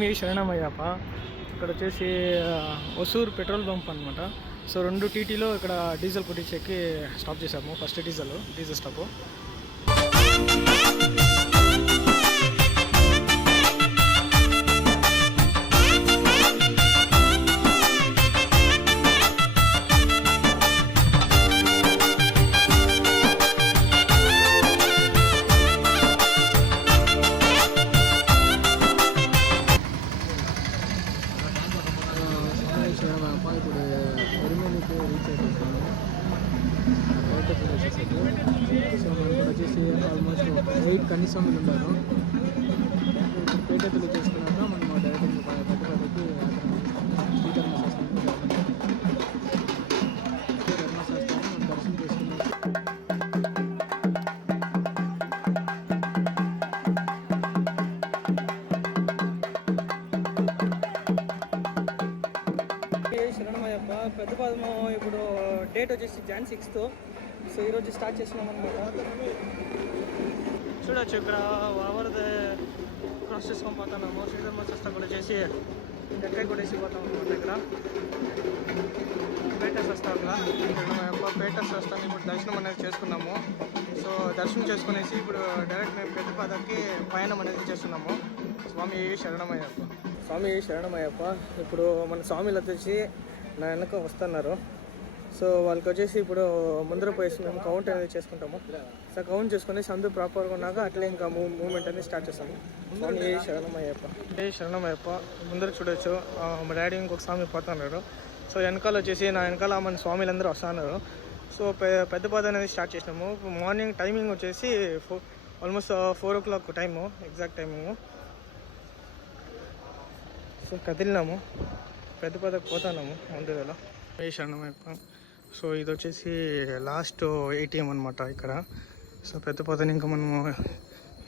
మీ శరణమయ్యప్ప ఇక్కడ వచ్చేసి ఒసూర్ పెట్రోల్ బంప్ అనమాట. సో 2 టీటీలో ఇక్కడ డీజిల్ కొట్టించేకి స్టాప్ చేసాము. First diesel stop. ఇప్పుడు ఎరిమేలికి రీచ్ అయిపోతున్నాము. కోటపూర్ వచ్చేసరికి సో మనం ఇక్కడ వచ్చేసి ఆల్మోస్ట్ 8 కన్నిస్వాములు ఉంటారు. ఇప్పుడు పేటెత్తులు చేసుకున్నాక మనం డైరెక్ట్ పెద్దపల్లికి ధర్మశాస్త్రాన్ని మనం దర్శనం చేసుకున్నాం. శరణమయ్యప్ప పెద్ద పదము ఇప్పుడు డేట్ వచ్చేసి Jan 6th. సో ఈరోజు స్టార్ట్ చేసినాం అనమాట. చూడొచ్చు ఇక్కడ వావరది క్రాస్ చేసుకొని పోతున్నాము. శ్రీధర్మశాస్త్రం కూడా చేసి ఎక్కడ కూడా వేసిపోతాం అనమాట. ఇక్కడ పేట శాస్త్రంగా శరణమయ్యప్ప పేట శాస్త్రాన్ని ఇప్పుడు దర్శనం అనేది చేసుకున్నాము. సో దర్శనం చేసుకునేసి ఇప్పుడు డైరెక్ట్ మేము పెద్ద పదకి పయనం అనేది చేస్తున్నాము. స్వామి శరణమయ్యప్ప. స్వామి శరణమయ్యప్ప. ఇప్పుడు మన స్వామిలు వచ్చేసి నా వెనక వస్తున్నారు. సో వాళ్ళకి వచ్చేసి ఇప్పుడు ముందర పోయేసి మేము కౌంట్ అనేది చేసుకుంటాము. సో కౌంట్ చేసుకుని అందరూ ప్రాపర్గా ఉన్నాక అట్లే ఇంకా మూవ్మెంట్ అనేది స్టార్ట్ చేస్తాము. స్వామి శరణమయ్యప్ప. శరణమయ్యప్ప. ముందర చూడొచ్చు మా డాడీ ఇంకొక స్వామి పోతున్నారు. సో వెనకాల వచ్చేసి నా వెనకాల మన స్వామిలందరూ వస్తున్నారు. సో పెద్ద పద అనేది స్టార్ట్ చేసినాము. మార్నింగ్ టైమింగ్ వచ్చేసి almost 4 o'clock time, exact timing. So కదిలినాము, పెద్ద పదకు పోతున్నాము ముందు వేళ. శరణమయ్యప్ప. సో ఇది వచ్చేసి లాస్ట్ ATM అనమాట ఇక్కడ. సో పెద్ద పదని ఇంకా మనము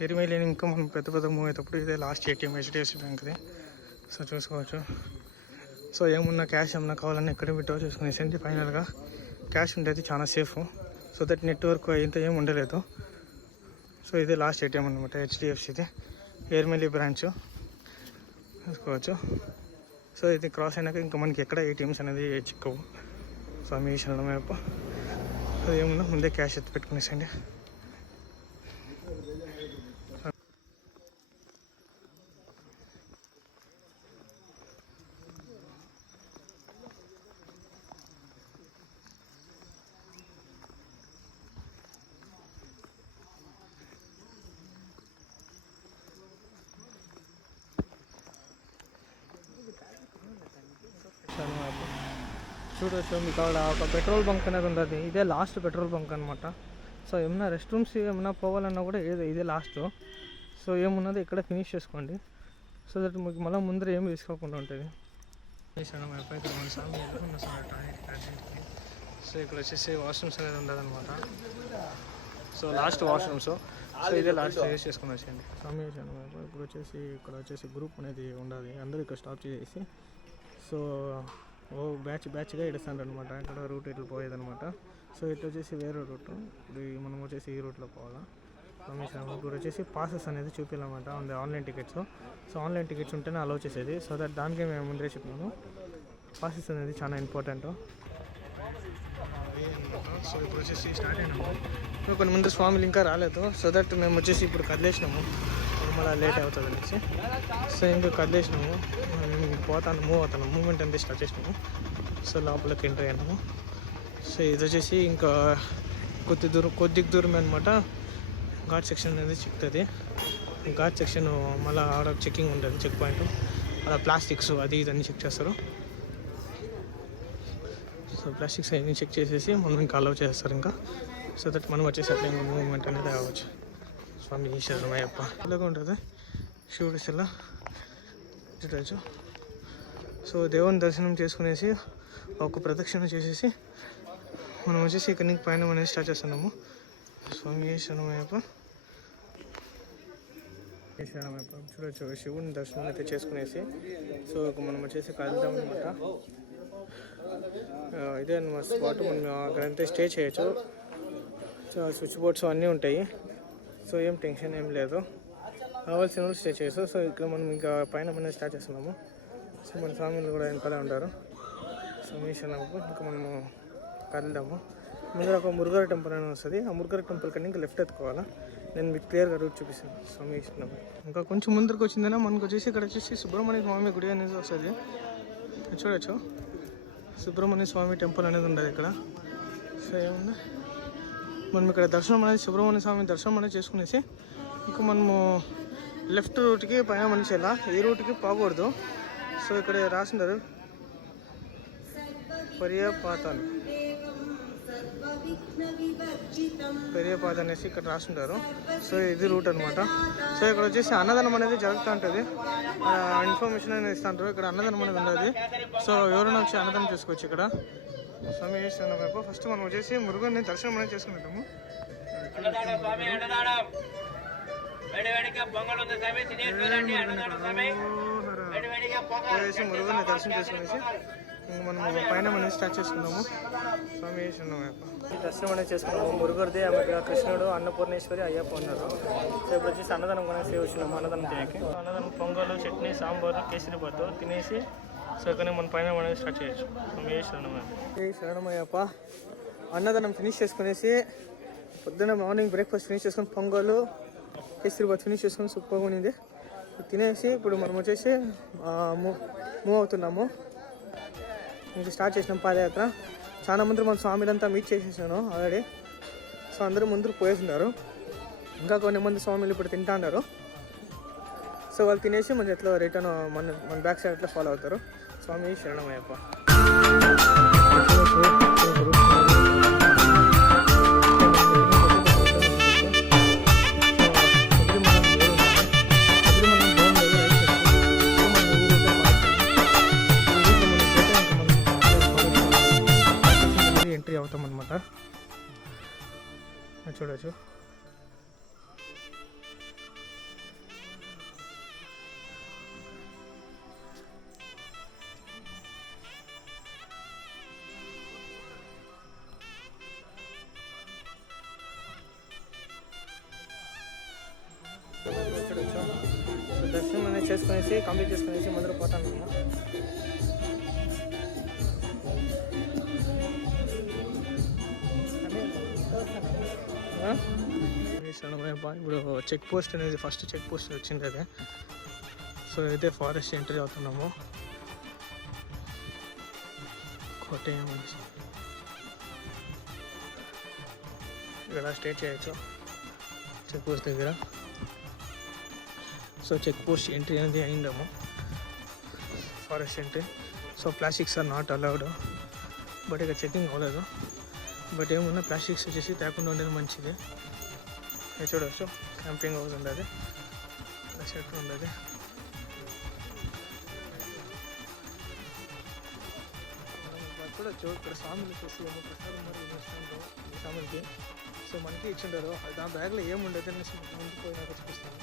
ఎరిమేలిని ఇంకా మనం పెద్ద పద మూవ్ అయ్యేటప్పుడు ఇదే లాస్ట్ ATM HDFC బ్యాంక్ది. సో చూసుకోవచ్చు. సో ఏమున్నా క్యాష్ ఏమన్నా కావాలన్నా ఇక్కడ విత్డ్రా చేసుకునేసి ఫైనల్గా క్యాష్ ఉండేది చాలా సేఫ్. సో దట్ నెట్వర్క్ ఇంత ఏమి ఉండలేదు. సో ఇదే లాస్ట్ ATM అనమాట HDFCది, ఎరిమేలి బ్రాంచ్ చూసుకోవచ్చు. సో ఇది క్రాస్ అయినాక ఇంకా మనకి ఎక్కడ ATMs అనేది చిక్కవు. స్వామి శరణమయ్యప్ప. అది ఏమున్నా ముందే క్యాష్ ఎత్తి పెట్టుకునేసండి. చూడవచ్చు మీకు అక్కడ ఒక పెట్రోల్ బంక్ అనేది ఉంటుంది. ఇదే లాస్ట్ పెట్రోల్ బంక్ అనమాట. సో ఏమన్నా రెస్ట్ రూమ్స్ ఏమన్నా పోవాలన్నా కూడా ఇదే లాస్ట్. సో ఏమున్నది ఇక్కడ ఫినిష్ చేసుకోండి. సో దట్ మీకు మళ్ళీ ముందర ఏమి తీసుకోకుండా ఉంటుంది. సో ఇక్కడ వచ్చేసి వాష్రూమ్స్ అనేది ఉండదు అనమాట. So last washrooms. సో ఇదే లాస్ట్ యూజ్ చేసుకుని వచ్చేయండి. స్వామి ఇప్పుడు వచ్చేసి ఇక్కడ వచ్చేసి గ్రూప్ అనేది ఉండాలి. అందరూ ఇక్కడ స్టాప్ చేసి సో బ్యాచ్గా ఇడుస్తాను అనమాట. ఇక్కడ రూట్ ఇట్లా పోయేదనమాట. సో ఇట్లా వచ్చేసి వేరే రూట్. ఇప్పుడు మనం వచ్చేసి ఈ రూట్లో పోవాలా. ఇప్పుడు వచ్చేసి పాసెస్ అనేది చూపించాలన్నమాట. Online tickets. So online tickets ఉంటేనే అలౌ చేసేది. సో దట్ దానికి మేము ముందే చెప్పినాము. పాసెస్ అనేది చాలా ఇంపార్టెంట్. సో ఇప్పుడు వచ్చేసి స్టార్ట్ అయినాము. సో కొన్ని ముందు స్వామిలు ఇంకా రాలేదు. సో దట్ మేము వచ్చేసి ఇప్పుడు కదిలేసినాము. మళ్ళీ లేట్ అవుతుంది అనేసి. సో ఇంకా కదిలేసినాము. మూవ్ అవుతాను. మూవ్మెంట్ అనేది స్టార్ట్ చేసినాము. సో లోపలికి ఎంటర్ అయినాము. సో ఇది వచ్చేసి ఇంకా కొద్ది దూరం అనమాట. ఘాట్ సెక్షన్ అనేది చిక్కుతుంది. ఘాట్ సెక్షన్ మళ్ళీ ఆడ చెక్కింగ్ ఉంటుంది, చెక్ పాయింట్. అలా ప్లాస్టిక్స్ అది ఇదన్నీ చెక్ చేస్తారు. సో ప్లాస్టిక్స్ అన్నీ చెక్ చేసేసి మనం ఇంకా అలౌ చేస్తారు ఇంకా. సో దట్ మనం వచ్చేసరికి ఇంకా మూవ్మెంట్ అనేది అవ్వచ్చు. స్వామి శరణమయ్యప్ప. ఇలాగా ఉంటుంది శివుడి శిల చూడవచ్చు. సో దేవుని దర్శనం చేసుకునేసి ఒక ప్రదక్షిణ చేసేసి మనం వచ్చేసి ఇక్కడి నుంచి పైన అనేది స్టార్ట్ చేస్తున్నాము. స్వామి శరణమయ్యప్ప. శరణమయ్యప్ప. చూడవచ్చు శివుని దర్శనం అయితే చేసుకునేసి సో మనం వచ్చేసి కలుద్దాం అనమాట. ఇదే అనమాట స్పాట్. మనం అక్కడంతా స్టే చేయొచ్చు. సో స్విచ్ బోర్డ్స్ అన్నీ ఉంటాయి. సో ఏం టెన్షన్ ఏం లేదు. కావాల్సిన వాళ్ళు స్టే చేయొచ్చు. సో ఇక్కడ మనం ఇంకా పైన మనం స్టార్ట్ చేస్తున్నాము. సో మన స్వామిలు కూడా వెనకాలే ఉంటారు. సో మీషనకు ఇంకా మనము కలుద్దాము. ముందర ఒక మురుగర టెంపుల్ అని వస్తుంది. ఆ మురుగర టెంపుల్ కన్నా ఇంకా లెఫ్ట్ ఎత్తుకోవాలా. నేను మీకు క్లియర్గా రూట్ చూపిస్తాను. సో మీషనం ఇంకా కొంచెం ముందరకు వచ్చిందన్నా మనకు వచ్చేసి ఇక్కడ వచ్చేసి సుబ్రహ్మణ్య స్వామి గుడి అనేది వస్తుంది. చూడొచ్చు సుబ్రహ్మణ్య స్వామి టెంపుల్ అనేది ఉండదు ఇక్కడ. సో ఏమన్నా మనం ఇక్కడ దర్శనం అనేది సుబ్రహ్మణ్య స్వామి దర్శనం అనేది చేసుకునేసి ఇంకా మనము లెఫ్ట్ రూట్కి పైన మనిషి ఎలా ఏ రూట్కి పోకూడదు. సో ఇక్కడ రాసిండారు పెరియపాత అనేసి ఇక్కడ రాసింటారు. సో ఇది రూట్ అనమాట. సో ఇక్కడ వచ్చేసి అన్నదానం అనేది జరుగుతూ ఉంటుంది. ఇన్ఫర్మేషన్ అనేది ఇస్తుంటారు. ఇక్కడ అన్నదానం అనేది ఉండదు. సో ఎవరైనా వచ్చి అన్నదానం చేసుకోవచ్చు ఇక్కడ. సో మీ వైపు ఫస్ట్ మనం వచ్చేసి మురుగన్ని దర్శనం అనేది చేసుకుంటాము. మురుగన్ని దర్శనం చేసుకునేసి మనం పైన మనం స్టార్ట్ చేసుకున్నాము. స్వామి దర్శనం అనేది చేసుకున్నాము. మురుగురిది అక్కడ కృష్ణుడు, అన్నపూర్ణేశ్వరి, అయ్యప్ప ఉన్నారు. సో ఇప్పుడు వచ్చేసి అన్నదానం కొనేసి వచ్చినాము. అన్నదానం తినేకి అన్నదానం పొంగలు, చట్నీ, సాంబారు, కేసరిబాతు తినేసి సో ఇక్కడ మన పైన అనేది స్టార్ట్ చేయొచ్చు. శరణమయ్యప్ప. అన్నదానం ఫినిష్ చేసుకునేసి పొద్దున్న మార్నింగ్ బ్రేక్ఫాస్ట్ ఫినిష్ చేసుకొని పొంగలు, కేసరిబాతు ఫినిష్ చేసుకొని సూపర్గా ఉన్నింది. తినేసి ఇప్పుడు మనం వచ్చేసి మూవ్ అవుతున్నాము. ఇంకా స్టార్ట్ చేసినాం పాదయాత్ర. చాలా మంది మన స్వామిలంతా మీట్ చేసేసాను ఆల్రెడీ. సో అందరూ ముందు పోయేస్తున్నారు. ఇంకా కొన్ని మంది స్వామిలు ఇప్పుడు తింటా ఉన్నారు. సో వాళ్ళు తినేసి మన ఎట్లా రిటర్న్ మన బ్యాక్ సైడ్ ఎట్లా ఫాలో అవుతారు. స్వామి శరణమయ్యప్ప. ఎంట్రీ అవుతాం అనమాట. చూడవచ్చు దర్శనం అనేది చేసుకునేసి కంప్లీట్ చేసుకునేసి ముందర పోతాను మేము. ఇప్పుడు చెక్ పోస్ట్ అనేది ఫస్ట్ చెక్ పోస్ట్ వచ్చింది అదే. సో అయితే ఫారెస్ట్ ఎంట్రీ అవుతున్నాము. కోటయం ఇక్కడ స్టే చేయొచ్చు చెక్ పోస్ట్ దగ్గర. సో చెక్ పోస్ట్ ఎంట్రీ అనేది అయిందాము. Forest entry. So plastics are not allowed. But ఇక చెకింగ్ అవ్వలేదు. బట్ ఏమున్నా ప్లాస్టిక్స్ వచ్చేసి తేకుండా ఉండేది మంచిది. చూడవచ్చు క్యాంపింగ్ హౌస్ ఉండదు, చెట్టు ఉండదు. చూడొచ్చు ఇక్కడ స్వామిలు చూసి ఏమో ప్రసాదం మరి స్వామికి. సో మనకి ఇచ్చిండారు. దాని బ్యాగ్లో ఏముండదు అనేసి ముందుకు పోయినాక చూపిస్తాను.